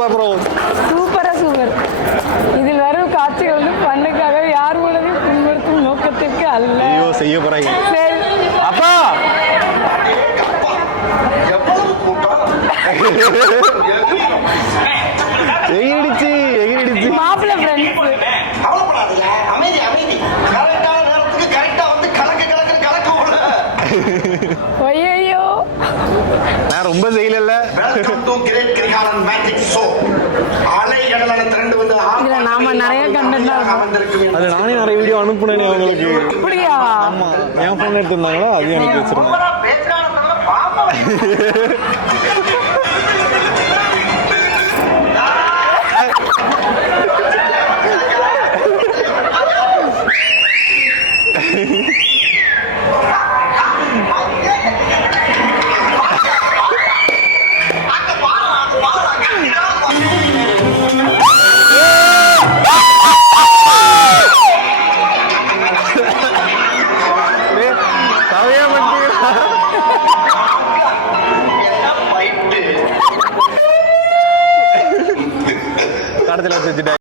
Super bro. சூப்பரா super. இதில் வரும் காட்சிகள் பண்ணுக்காக யார் மூலமும் புண்படுத்தும் நோக்கத்திற்கு அல்ல. ஐயோ செய்ய போறாங்க. சரி அப்பா எகிரிடுச்சு எகிரிடுச்சு. மாப்பிள்ளை ஃப்ரெண்ட்ஸ் கவலைப்படாதீங்க, அமைதி அமைதி. கரெக்டான நேரத்துக்கு கரெக்டா வந்து கலக்க கலக்க கலக்க போல. ஐயோ நான் ரொம்ப செய்யல. Welcome to great Kirikalan magic show. அலைகடலான திரண்டு வந்து இதுல நாம நிறைய கண்டென்ட் அது நானே நிறைய வீடியோ அனுப்புனேன் அவங்களுக்கு. அப்படியா? ஆமா, என் போன் எடுத்திருந்தாங்களோ அதையும் எனக்கு வச்சிருந்தேன். பேசுறானதுல பாப்பா கடத்துல வச்சுட்டேன்.